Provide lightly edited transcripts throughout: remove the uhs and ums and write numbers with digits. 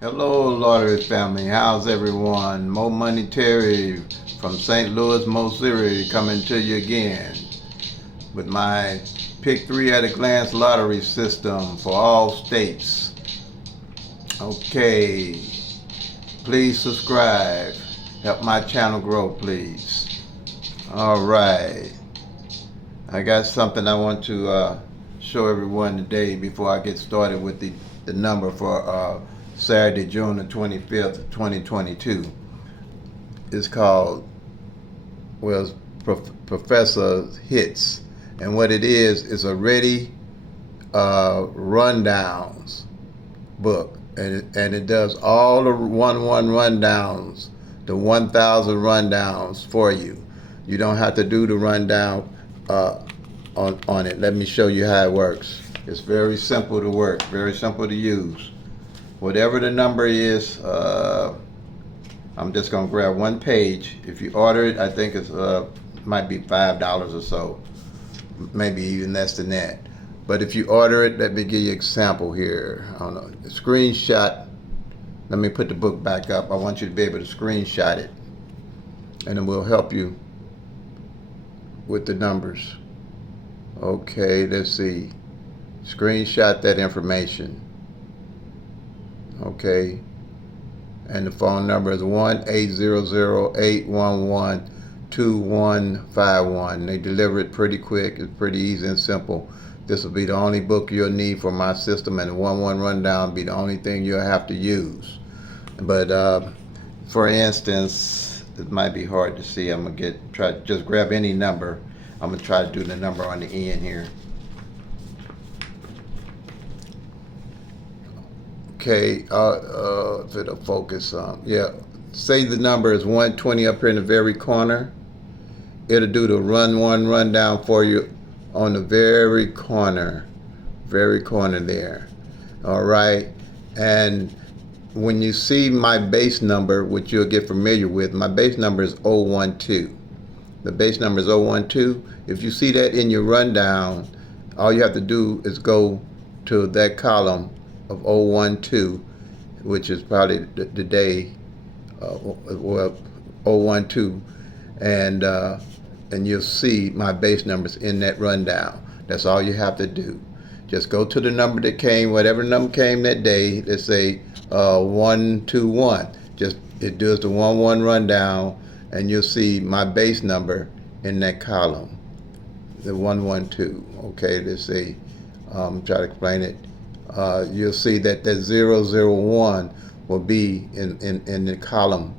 Hello, Lottery family. How's everyone? Mo Money Terry from St. Louis, Missouri, coming to you again with my Pick-3 at a glance lottery system for all states. Okay, please subscribe. Help my channel grow, please. All right, I got something I want to show everyone today before I get started with the number for Saturday, June the 25th, 2022. It's called, well, Professor Hits. And what it is a ready rundowns book. And it does all the 1-1 rundowns, the 1,000 rundowns for you. You don't have to do the rundown on it. Let me show you how it works. It's very simple to work, very simple to use. Whatever the number is, I'm just gonna grab one page. If you order it, I think it's might be $5 or so, maybe even less than that. But if you order it, let me give you an example here. I don't know, screenshot. Let me put the book back up. I want you to be able to screenshot it, and it will help you with the numbers. Okay, let's see. Screenshot that information. Okay, and the phone number is 1-800-811-2151. They deliver it pretty quick. It's pretty easy and simple. This will be the only book you'll need for my system, and the 1-1 rundown will be the only thing you'll have to use. But for instance, it might be hard to see. I'm gonna try to just grab any number. I'm gonna try to do the number on the end here. Okay, if it'll focus on, yeah. Say the number is 120 up here in the very corner. It'll do the 1-1 rundown for you on the very corner there. All right, and when you see my base number, which you'll get familiar with, my base number is 012. The base number is 012. If you see that in your rundown, all you have to do is go to that column of 012, which is probably the day, well, 012, and you'll see my base numbers in that rundown. That's all you have to do. Just go to the number that came, whatever number came that day. Let's say 121. Just it does the 1-1 rundown, and you'll see my base number in that column, the 112. Okay, let's see. Try to explain it. You'll see that the 001 will be in the column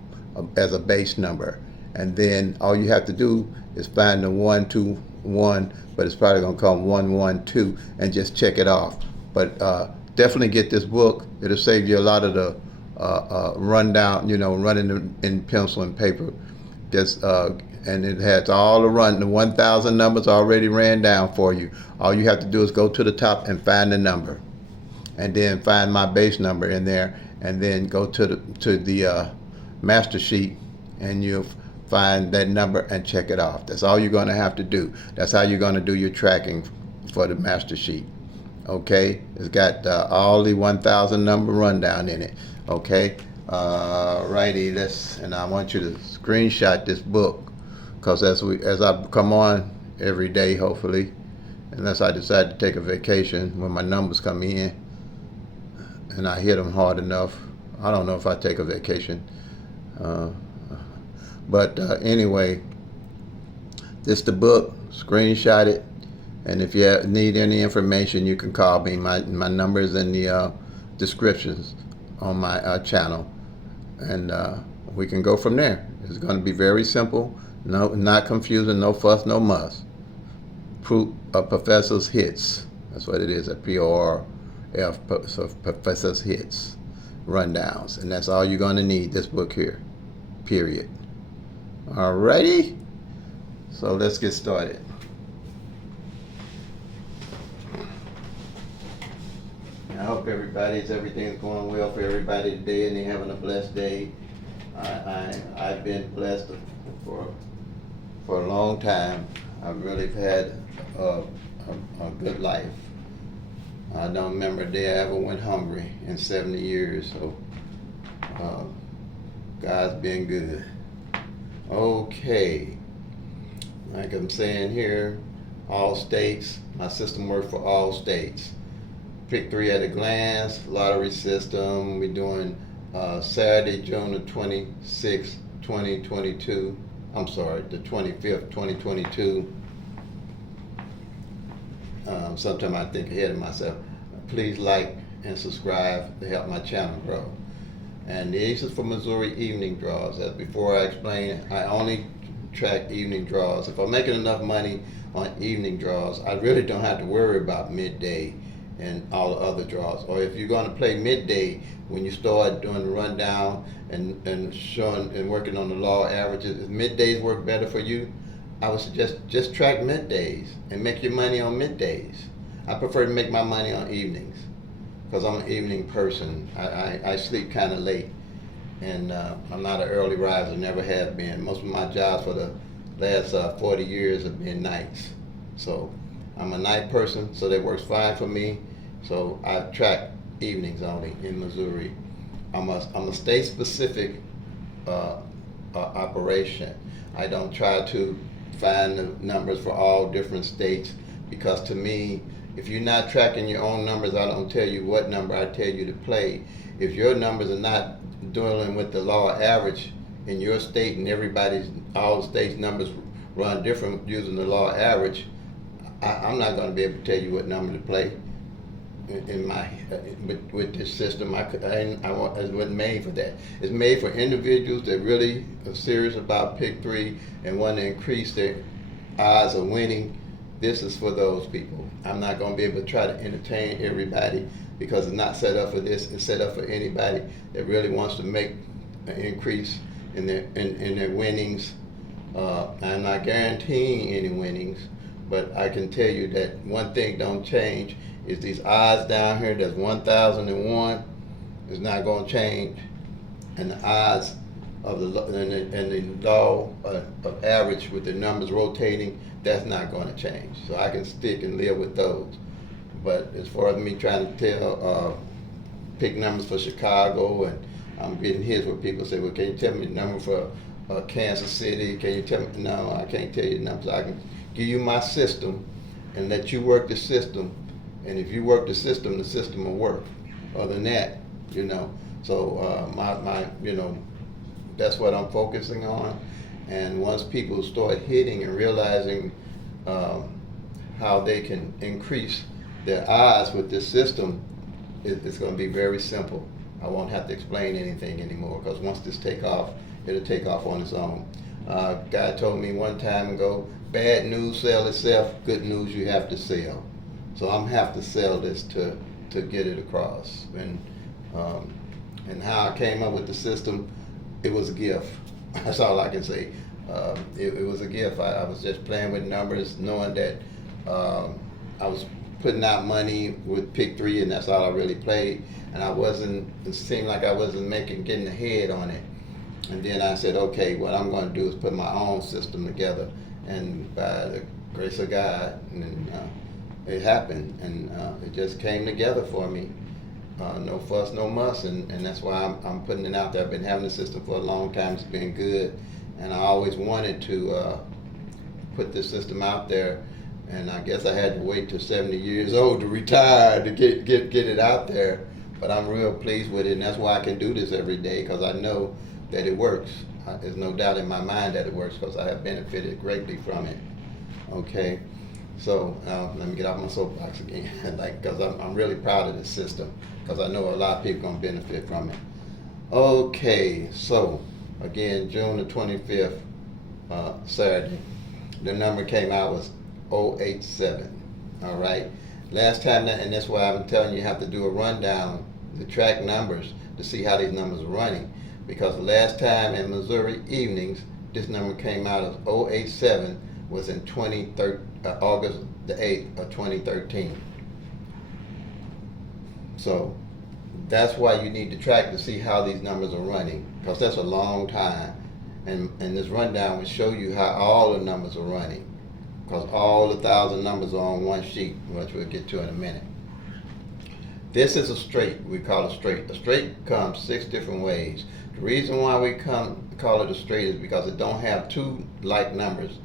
as a base number, and then all you have to do is find the 121, but it's probably going to come 112, and just check it off. But definitely get this book. It'll save you a lot of the rundown, running in pencil and paper. Just and it has all the 1,000 numbers already ran down for you. All you have to do is go to the top and find the number, and then find my base number in there, and then go to the master sheet, and you'll find that number and check it off. That's all you're going to have to do. That's how you're going to do your tracking for the master sheet. Okay, it's got all the 1,000 number rundown in it. Okay, righty. And I want you to screenshot this book, because as I come on every day, hopefully, unless I decide to take a vacation when my numbers come in and I hit them hard enough. I don't know if I take a vacation. But anyway, this the book. Screenshot it. And if you need any information, you can call me. My number is in the descriptions on my channel. And we can go from there. It's going to be very simple. No, not confusing, no fuss, no muss. Professor's Hits. That's what it is, a PORF, so Professor's Hits rundowns. And that's all you're going to need, this book here, period. Alrighty, so let's get started. I hope everything's going well for everybody today, and they're having a blessed day. I've been blessed for a long time. I've really had a good life. I don't remember a day I ever went hungry in 70 years, so Um, God's been good. Okay, like I'm saying here, all states. My system works for all states. PICK-3 at a glance, lottery system. We're doing Saturday, June the 26th, 2022. I'm sorry, the 25th, 2022. Sometimes I think ahead of myself. Please like and subscribe to help my channel grow. And these are for Missouri evening draws. As before I explained, I only track evening draws. If I'm making enough money on evening draws, I really don't have to worry about midday and all the other draws. Or if you're going to play midday, when you start doing the rundown and showing and working on the law averages, if middays work better for you, I would suggest just track middays and make your money on middays. I prefer to make my money on evenings because I'm an evening person. I sleep kind of late, and I'm not an early riser, never have been. Most of my jobs for the last 40 years have been nights. So I'm a night person, so that works fine for me. So I track evenings only in Missouri. I'm a state-specific operation. I don't try to find the numbers for all different states, because to me, if you're not tracking your own numbers, I don't tell you what number, I tell you to play. If your numbers are not dealing with the law average in your state, and all the states' numbers run different using the law average, I'm not going to be able to tell you what number to play with this system. It wasn't made for that. It's made for individuals that really are serious about PICK-3 and want to increase their odds of winning. This is for those people. I'm not going to be able to try to entertain everybody, because it's not set up for this. It's set up for anybody that really wants to make an increase in their winnings. I'm not guaranteeing any winnings, but I can tell you that one thing don't change is these odds down here. That's 1,001 is not going to change, and the odds of the law of average with the numbers rotating, that's not going to change. So I can stick and live with those. But as far as me trying to tell pick numbers for Chicago, and I'm getting hits where people say, well, can you tell me the number for Kansas City? Can you tell me? No, I can't tell you the numbers. I can give you my system and let you work the system. And if you work the system will work. Other than that, So that's what I'm focusing on. And once people start hitting and realizing how they can increase their odds with this system, it's going to be very simple. I won't have to explain anything anymore, because once this take off, it'll take off on its own. Guy told me one time ago, bad news sell itself, good news you have to sell. So I'm have to sell this to get it across. And how I came up with the system, it was a gift. That's all I can say. It was a gift. I was just playing with numbers, knowing that I was putting out money with PICK-3, and that's all I really played. And it seemed like I wasn't getting ahead on it. And then I said, okay, what I'm going to do is put my own system together. And by the grace of God, it happened, and it just came together for me. No fuss, no muss, and that's why I'm putting it out there. I've been having the system for a long time. It's been good, and I always wanted to put this system out there, and I guess I had to wait till 70 years old to retire to get it out there. But I'm real pleased with it, and that's why I can do this every day, because I know that it works. There's no doubt in my mind that it works, because I have benefited greatly from it. Okay. So let me get off my soapbox again, because I'm really proud of this system, because I know a lot of people are going to benefit from it. Okay, so again, June the 25th, Saturday, the number came out was 087. All right. Last time, and that's why I'm telling you have to do a rundown to track numbers to see how these numbers are running, because the last time in Missouri evenings, this number came out as 087. Was in August the 8th of 2013. So that's why you need to track to see how these numbers are running, because that's a long time. And this rundown will show you how all the numbers are running, because all the 1,000 numbers are on one sheet, which we'll get to in a minute. This is a straight. We call it straight. A straight comes 6 different ways. The reason why we call it a straight is because it don't have two like numbers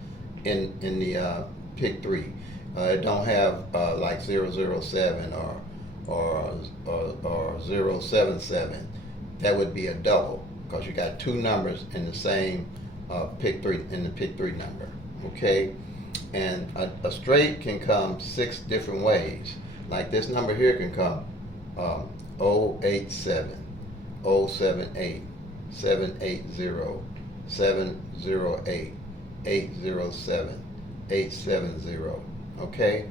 in the PICK-3. It don't have like 007 or 077. That would be a double because you got two numbers in the same PICK-3 in the PICK-3 number. Okay, and a straight can come 6 different ways. Like this number here can come 087, 078, 780, 708, 807, 870. Okay?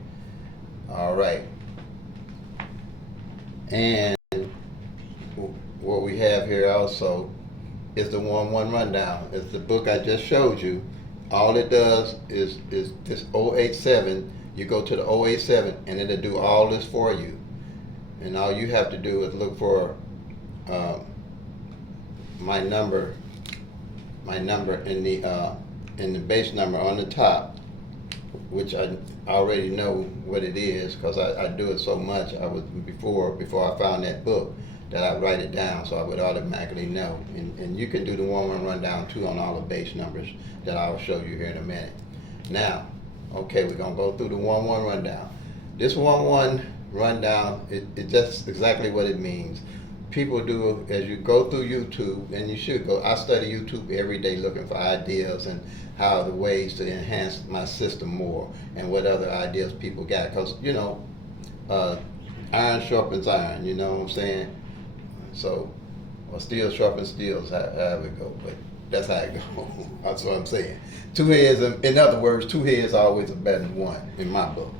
All right. And what we have here also is the 1-1 rundown. It's the book I just showed you. All it does is this 087. You go to the 087 and it'll do all this for you. And all you have to do is look for my number in the base number on the top, which I already know what it is because I do it so much. I was before I found that book that I write it down, so I would automatically know. And you can do the 1-1 rundown too on all the base numbers that I will show you here in a minute. Now, okay, we're gonna go through the 1-1 rundown. This 1-1 rundown, it just exactly what it means. People do as you go through YouTube, and you should go. I study YouTube every day looking for ideas and how the ways to enhance my system more and what other ideas people got. Because, you know, iron sharpens iron, you know what I'm saying? So, or steel sharpens steel, however it go. But that's how it goes. That's what I'm saying. Two heads, in other words, two heads always are better than one in my book.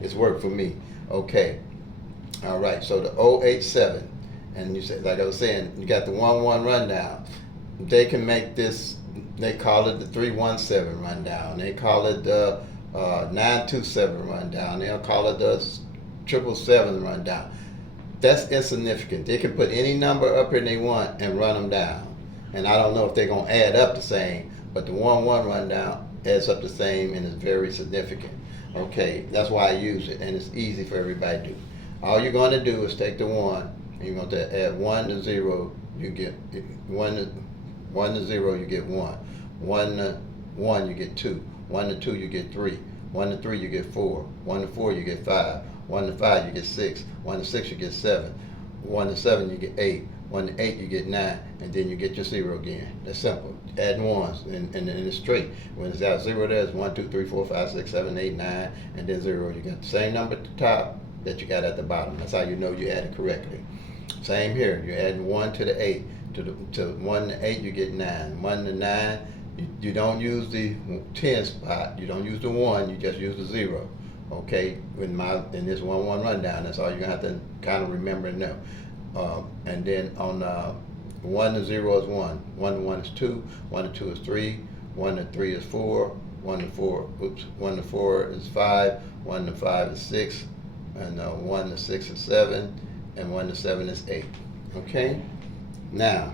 It's worked for me. Okay. All right. So the 087. And you say, like I was saying, you got the 1-1 rundown. They can make this, they call it the 317 rundown. They call it the 927 rundown. They'll call it the 777 rundown. That's insignificant. They can put any number up here they want and run them down. And I don't know if they're going to add up the same, but the 1-1 rundown adds up the same and is very significant. Okay, that's why I use it, and it's easy for everybody to do. All you're going to do is take the 1, you're going to add 1 to 0, you get 1 to 0, you get 1. 1 to 1, you get 2. 1 to 2, you get 3. 1 to 3, you get 4. 1 to 4, you get 5. 1 to 5, you get 6. 1 to 6, you get 7. 1 to 7, you get 8. 1 to 8, you get 9. And then you get your 0 again. That's simple. Adding ones, and it's straight. When it's got 0 there, it's 1, 2, 3, 4, 5, 6, 7, 8, 9, and then 0. You got the same number at the top that you got at the bottom. That's how you know you added correctly. Same here. You're adding 1 to the 8. To 1 to 8, you get 9. 1 to 9, you don't use the 10 spot. You don't use the 1. You just use the 0. Okay? In this 1-1 rundown, that's all you're going to have to kind of remember and know. And then on 1 to 0 is 1. 1 to 1 is 2. 1 to 2 is 3. 1 to 3 is 4. 1 to 4 is 5. 1 to 5 is 6. And 1 to 6 is 7. And 1 to 7 is 8. Okay? Now,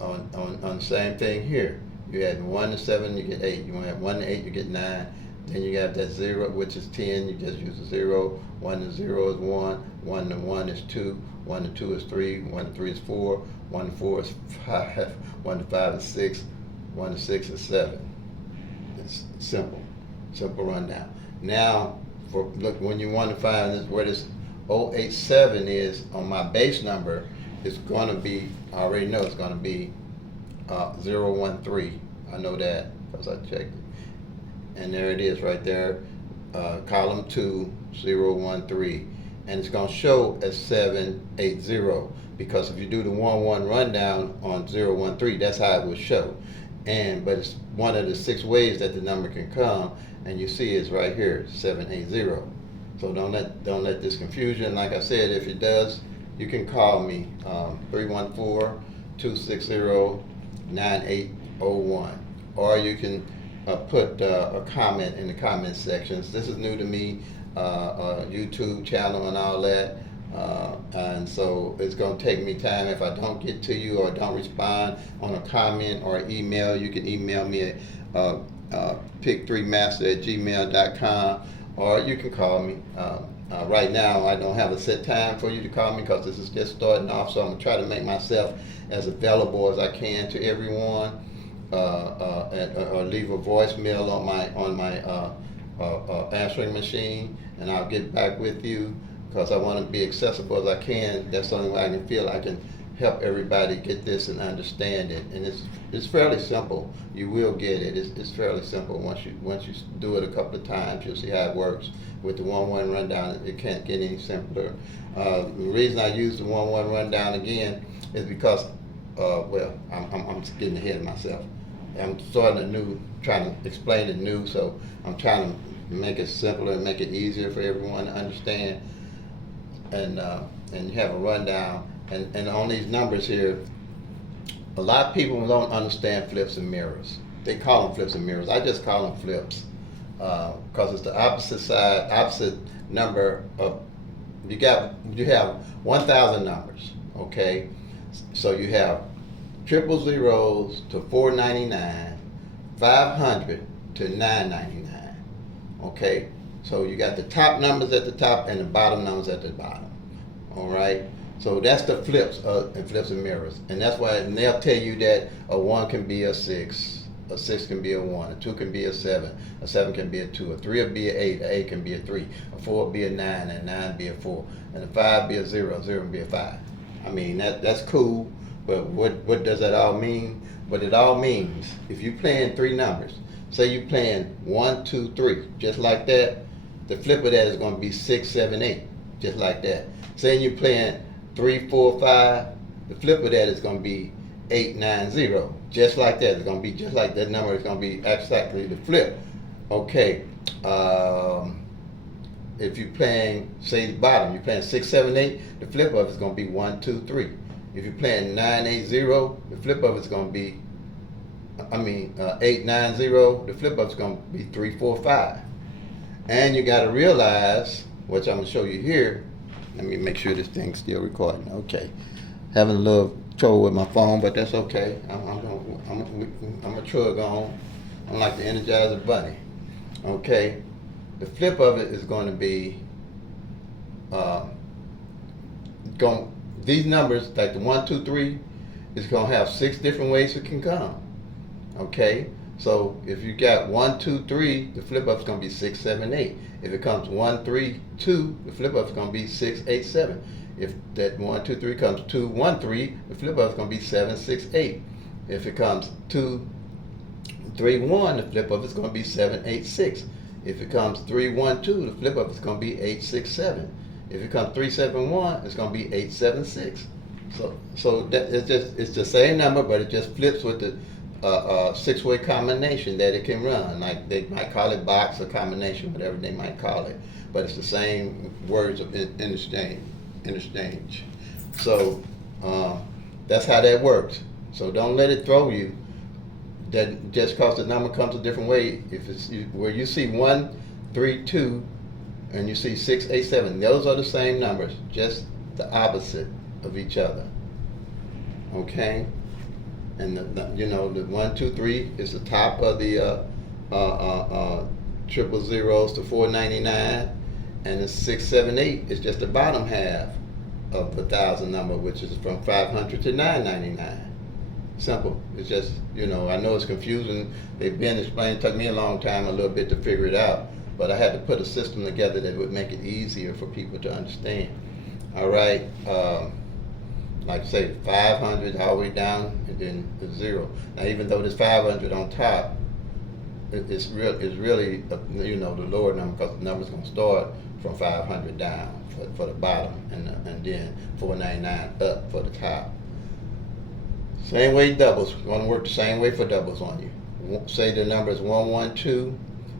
on the same thing here. You add 1 to 7, you get 8. You want to have 1 to 8, you get 9. Then you got that 0, which is 10. You just use a 0. 1 to 0 is 1. 1 to 1 is 2. 1 to 2 is 3. 1 to 3 is 4. 1 to 4 is 5. 1 to 5 is 6. 1 to 6 is 7. It's simple. Simple rundown. Now, look, when you want to find this, where this 087 is on my base number, it's going to be, I already know it's going to be 013. I know that because I checked it. And there it is right there, column 2, 013. And it's going to show as 780 because if you do the 1-1 rundown on 013, that's how it will show. But it's one of the 6 ways that the number can come, and you see it's right here, 780. So don't let this confusion. Like I said, if it does, you can call me 314-260-9801, or you can put a comment in the comment sections. This is new to me, YouTube channel and all that. And so it's going to take me time. If I don't get to you or don't respond on a comment or email, you can email me at pick3master@gmail.com, or you can call me. Right now, I don't have a set time for you to call me because this is just starting off. So I'm gonna try to make myself as available as I can to everyone, or leave a voicemail on my answering machine, and I'll get back with you because I want to be accessible as I can. That's the only way I can feel I can help everybody get this and understand it. And it's fairly simple. You will get it. It's fairly simple. Once you do it a couple of times, you'll see how it works. With the 1-1 rundown, it can't get any simpler. The reason I use the 1-1 rundown again is because, well, I'm getting ahead of myself. I'm starting anew, trying to explain it new, so I'm trying to make it simpler and make it easier for everyone to understand. And you have a rundown. And on these numbers here, a lot of people don't understand flips and mirrors. They call them flips and mirrors. I just call them flips because it's the opposite side, opposite number of. You have 1,000 numbers, okay? So you have 000 to 499, 500 to 999, okay? So you got the top numbers at the top and the bottom numbers at the bottom, all right? So that's the flips and flips and mirrors. And that's why, and they'll tell you that a 1 can be a 6 can be a 1, a 2 can be a 7 can be a 2, a 3 will be an 8, an 8 can be a 3, a 4 will be a 9, and a 9 be a 4, and a 5 be a 0, 0 will be a 5. I mean, that's cool, but what does that all mean? What it all means, if you're playing 3 numbers, say you're playing 1, 2, 3, just like that, the flip of that is going to be 6, 7, 8, just like that. Say you're playing 3, 4, 5, the flip of that is going to be 8, 9, 0. Just like that. It's going to be just like that number. It's going to be exactly the flip. Okay. If you're playing, say the bottom, you're playing 6, 7, 8, the flip of it is going to be 1, 2, 3. If you're playing 9, 8, 0, the flip of it is going to be, 8, 9, 0, the flip of it is going to be 3, 4, 5. And you got to realize, which I'm going to show you here. Let me make sure this thing's still recording. Okay. Having a little trouble with my phone, but that's okay. I'm a trug on. I'm like the Energizer Bunny. Okay. The flip of it is going to be these numbers, like the 1, 2, 3, is going to have 6 different ways it can come. Okay. So if you got 1, 2, 3, the flip up is going to be 6, 7, 8. If it comes 1, 3, 2, the flip up is going to be 6, 8, 7. If that 1, 2, 3 comes 2, 1, 3, the flip up is going to be 7, 6, 8. If it comes 2, 3, 1, the flip up is going to be 7, 8, 6. If it comes 3, 1, 2, the flip up is going to be 8, 6, 7. If it comes 3, 7, 1, it's going to be 8, 7, 6. So that it's the same number, but it just flips with the 6-way combination that it can run. Like they might call it box or combination, whatever they might call it. But it's the same words of interchange. So that's how that works. So don't let it throw you. That just because the number comes a different way, if it's where you see 1, 3, 2, and you see 6, 8, 7, those are the same numbers, just the opposite of each other. Okay. And the 1, 2, 3 is the top of the 000 to 499, and the 6, 7, 8 is just the bottom half of the 1,000 number, which is from 500 to 999. Simple. It's just, I know it's confusing. They've been explaining. It took me a long time, a little bit to figure it out, but I had to put a system together that would make it easier for people to understand. All right. Like say 500 all the way down and then the 0. Now even though there's 500 on top, it's really the lower number, because the number's going to start from 500 down for the bottom, and then 499 up for the top. Same way doubles. We're going to work the same way for doubles on you. Say the numbers 112,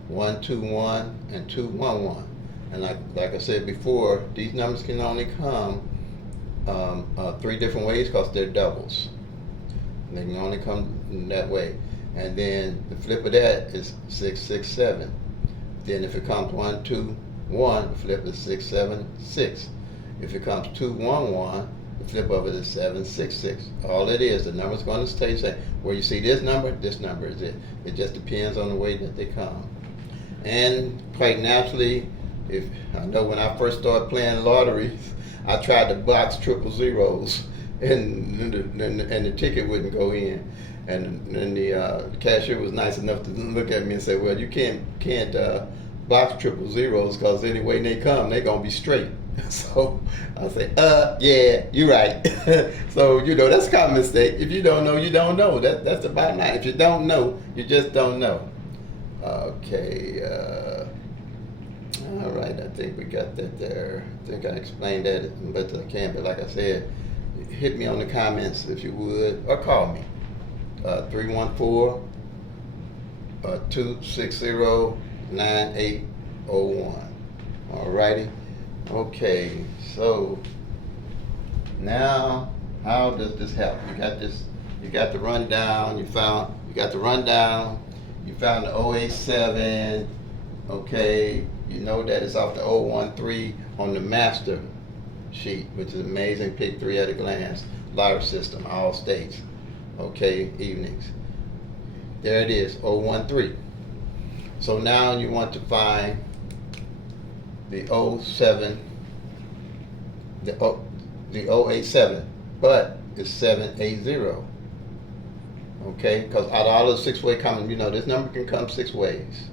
121, and 211. And like I said before, these numbers can only come 3 different ways because they're doubles. They can only come in that way. And then the flip of that is 6, 6, 7. Then if it comes 1, 2, 1, the flip is 6, 7, 6. If it comes 2, 1, 1, the flip of it is 7, 6, 6. All it is, the number's going to stay the same. Where you see this number is it. It just depends on the way that they come. And quite naturally, If I know when I first started playing lotteries, I tried to box triple zeros, and the ticket wouldn't go in. And the cashier was nice enough to look at me and say, "Well, you can't box triple zeros because any way they come, they're gonna be straight." So I say, yeah, you're right. So that's a common mistake. If you don't know, you don't know. That's the bottom line. If you don't know, you just don't know. Okay. All right. I think we got that there. I think I explained that as best as I can. But like I said, hit me on the comments if you would, or call me. 314-260-9801. All righty. Okay, so now how does this help? You got the rundown, you found the 087, okay, you know that it's off the 013 on the master sheet, which is amazing, PICK-3 at a glance, lottery system, all states, okay, evenings. There it is, 013. So now you want to find the 07, the 087, but it's 780. Okay, because out of all the 6-way coming, this number can come 6 ways.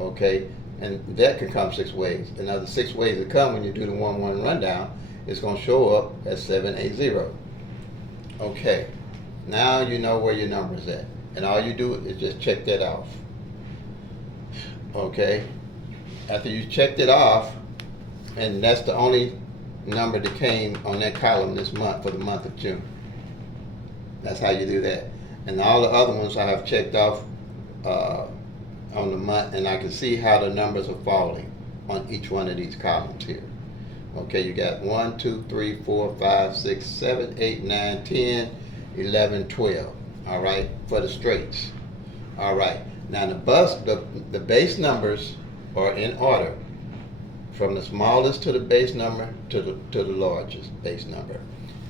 Okay, and that can come 6 ways. And now the 6 ways that come when you do the 1-1 rundown, it's going to show up as 780. Okay, now you know where your number is at, and all you do is just check that off. Okay. After you checked it off, and that's the only number that came on that column this month for the month of June. That's how you do that. And all the other ones I have checked off on the month, and I can see how the numbers are falling on each one of these columns here. Okay, you got 1, 2, 3, 4, 5, 6, 7, 8, 9, 10, 11, 12. All right, for the straights. All right. Now the base numbers are in order, from the smallest to the base number to the largest base number,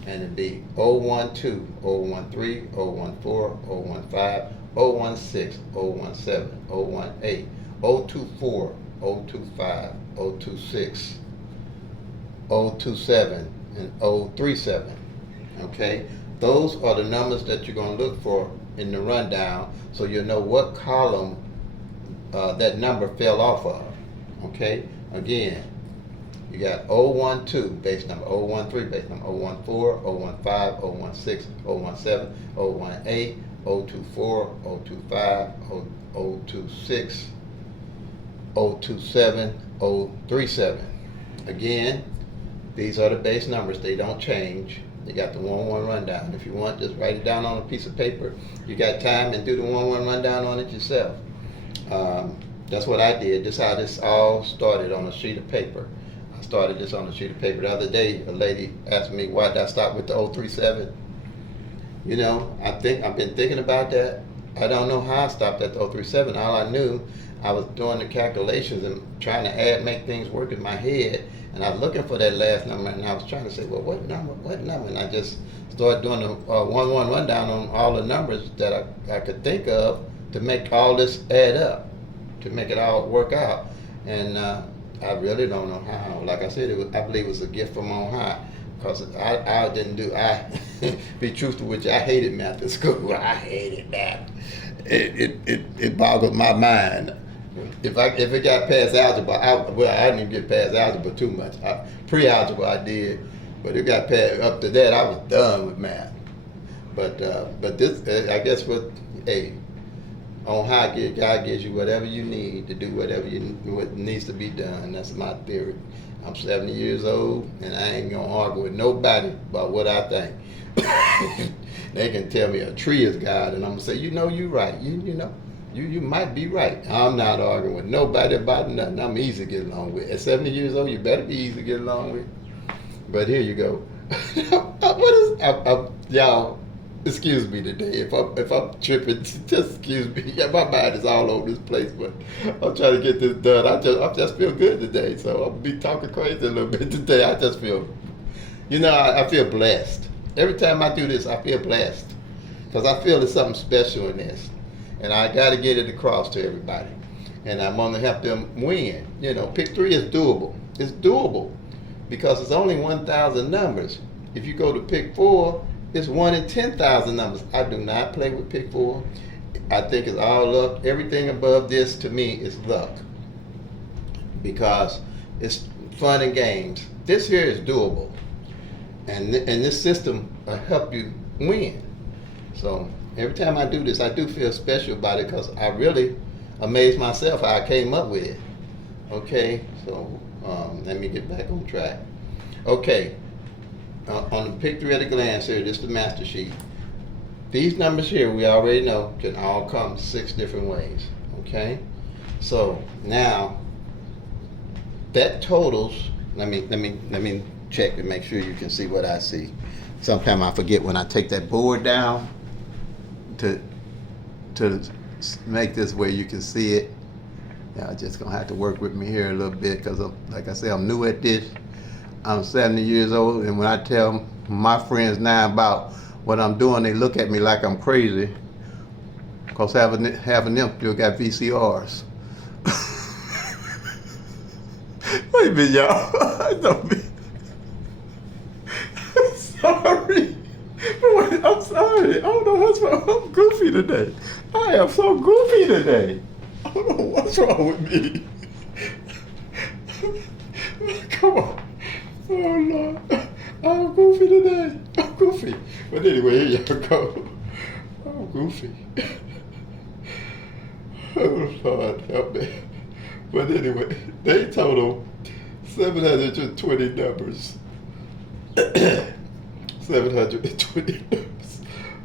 and it'd be 012, 013, 014, 015, 016, 017, 018, 024, 025, 026, 027, and 037. Okay, those are the numbers that you're going to look for in the rundown, so you'll know what column that number fell off of. Okay, again, you got 012 base number, 013 base number, 014, 015, 016, 017, 018, 024, 025, 026, 027, 037. Again, these are the base numbers. They don't change. You got the 1-1 rundown. If you want, just write it down on a piece of paper. You got time, and do the 1-1 rundown on it yourself. That's what I did. This is how this all started, on a sheet of paper. I started this on a sheet of paper. The other day, a lady asked me, why did I start with the 037? I've been thinking about that. I don't know how I stopped at the 037. All I knew, I was doing the calculations and trying to make things work in my head. And I was looking for that last number, and I was trying to say, well, what number? And I just started doing a 1-1 rundown on all the numbers that I could think of to make all this add up, to make it all work out. And I really don't know how. Like I said, I believe it was a gift from on high, because I be truthful with you, I hated math in school. I hated math. It boggled my mind. If it got past algebra, I didn't even get past algebra too much. Pre-algebra I did, but it got past, up to that I was done with math. But this, I guess, on high, God gives you whatever you need to do what needs to be done. That's my theory. I'm 70 years old, and I ain't gonna argue with nobody about what I think. They can tell me a tree is God, and I'm gonna say, you're right. You might be right. I'm not arguing with nobody about nothing. I'm easy to get along with. At 70 years old, you better be easy to get along with. But here you go. Y'all, excuse me today. If I'm tripping, just excuse me. Yeah, my mind is all over this place, but I'm trying to get this done. I just feel good today, so I'll be talking crazy a little bit today. I just feel, I feel blessed. Every time I do this, I feel blessed, because I feel there's something special in this. And I got to get it across to everybody. and I'm going to help them win. You know, pick 3 is doable. It's doable because it's only 1,000 numbers. If you go to pick 4, it's 1 in 10,000 numbers. I do not play with pick 4. I think it's all luck. Everything above this to me is luck because it's fun and games. This here is doable, and this system will help you win. So every time I do this, I do feel special about it because I really amaze myself how I came up with it. Okay, so let me get back on track. Okay, on the pick 3 at a glance here, this is the master sheet. These numbers here, we already know, can all come 6 different ways. Okay, so now that totals. Let me check to make sure you can see what I see. Sometimes I forget when I take that board down to make this where you can see it. Y'all just gonna have to work with me here a little bit because, like I said, I'm new at this. I'm 70 years old, and when I tell my friends now about what I'm doing, they look at me like I'm crazy because half of them still got VCRs. Wait a minute, y'all. Don't be. I'm sorry. I'm sorry. I don't know what's wrong. I'm goofy today. I am so goofy today. I don't know what's wrong with me. Come on. Oh, Lord. I'm goofy today. I'm goofy. But anyway, here y'all go. I'm goofy. Oh, Lord, help me. But anyway, they total 720 numbers. 720 numbers.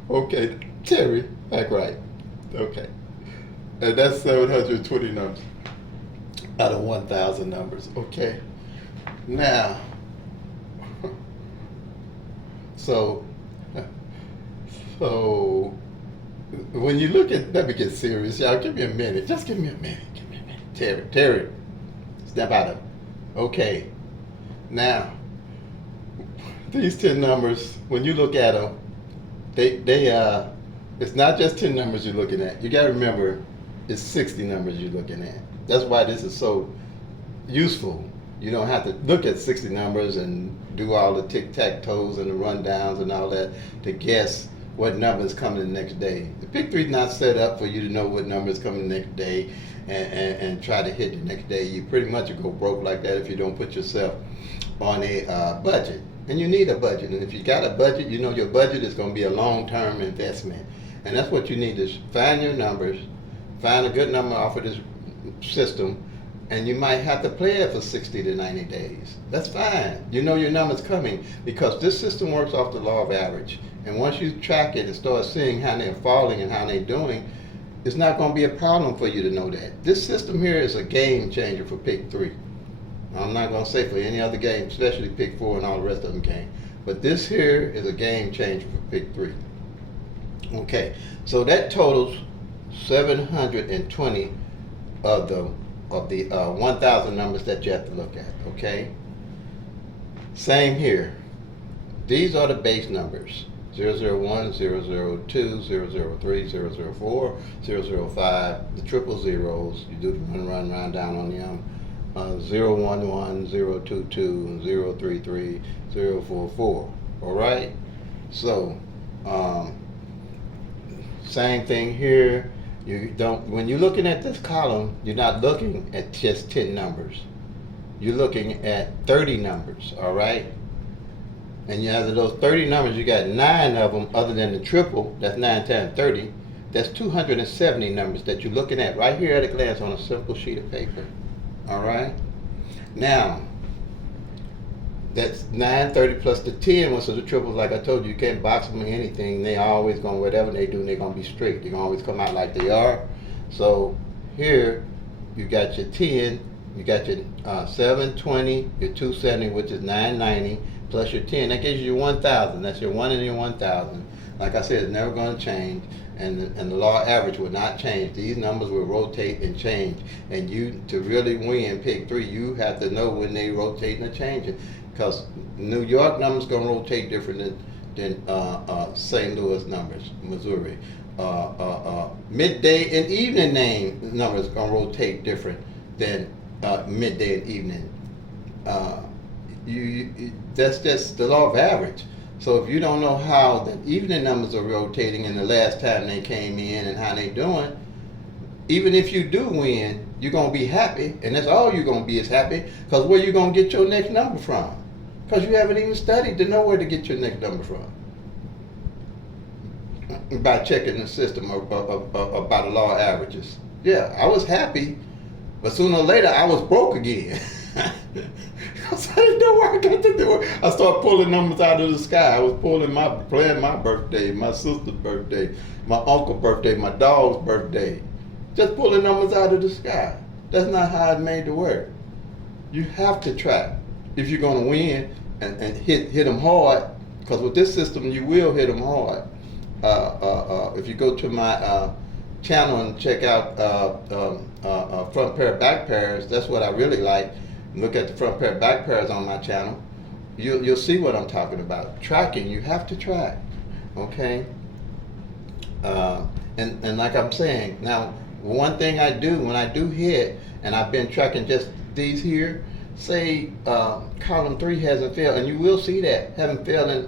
Okay, Terry, act right. Okay. And that's 720 numbers out of 1,000 numbers. Okay. Now, so when you look at, let me get serious, y'all. Give me a minute. Just give me a minute. Give me a minute. Terry, step out of it. Okay. Now, these 10 numbers, when you look at them, it's not just 10 numbers you're looking at. You got to remember, it's 60 numbers you're looking at. That's why this is so useful. You don't have to look at 60 numbers and do all the tic-tac-toes and the rundowns and all that to guess what number is coming the next day. The pick 3 is not set up for you to know what number is coming the next day and try to hit the next day. You pretty much go broke like that if you don't put yourself on a budget. And you need a budget. And if you got a budget, you know your budget is going to be a long-term investment. And that's what you need is find your numbers, find a good number off of this system, and you might have to play it for 60 to 90 days. That's fine. You know your number's coming because this system works off the law of average. And once you track it and start seeing how they're falling and how they're doing, it's not going to be a problem for you to know that. This system here is a game changer for pick 3. I'm not going to say for any other game, especially pick 4 and all the rest of them can. But this here is a game changer for pick 3. Okay, so that totals 720 of the 1,000 numbers that you have to look at. Okay. Same here. These are the base numbers: 001, 002, 003, 004, 005. The triple zeros. You do the run down on them. 011, 022, 033, 044. All right. So, same thing here. You don't. When you're looking at this column, you're not looking at just 10 numbers. You're looking at 30 numbers. All right. And you have those 30 numbers. You got 9 of them, other than the triple. That's 9 times 30. That's 270 numbers that you're looking at right here at a glance on a simple sheet of paper. All right. Now, that's 930 plus the 10 ones, so the triples, like I told you, you can't box them or anything. They always going, whatever they do, they're going to be straight. They're going to always come out like they are. So here, you got your 10, you got your 720, your 270, which is 990, plus your 10. That gives you your 1,000. That's your 1 in your 1,000. Like I said, it's never going to change. And the law average will not change. These numbers will rotate and change. And you, to really win pick 3, you have to know when they rotate and changing. Because New York numbers going to rotate different than St. Louis numbers, Missouri. midday and evening name numbers gonna rotate different than midday and evening. Uh, that's just the law of average. So if you don't know how the evening numbers are rotating and the last time they came in and how they doing, even if you do win, you're gonna be happy, and that's all you're gonna be is happy. Because where you gonna get your next number from? Because you haven't even studied to know where to get your next number from. By checking the system about the law of averages. Yeah, I was happy, but sooner or later I was broke again. Because I didn't know where I got to do it. I started pulling numbers out of the sky. I was playing my birthday, my sister's birthday, my uncle's birthday, my dog's birthday. Just pulling numbers out of the sky. That's not how it's made to work. You have to track if you're going to win and hit them hard. Because with this system, you will hit them hard. If you go to my channel and check out front pair, back pairs, that's what I really like. Look at the front pair, back pairs on my channel. You'll see what I'm talking about. Tracking, you have to track, okay? And like I'm saying, now one thing I do when I do hit, and I've been tracking just these here, say column 3 hasn't failed, and you will see that haven't failed in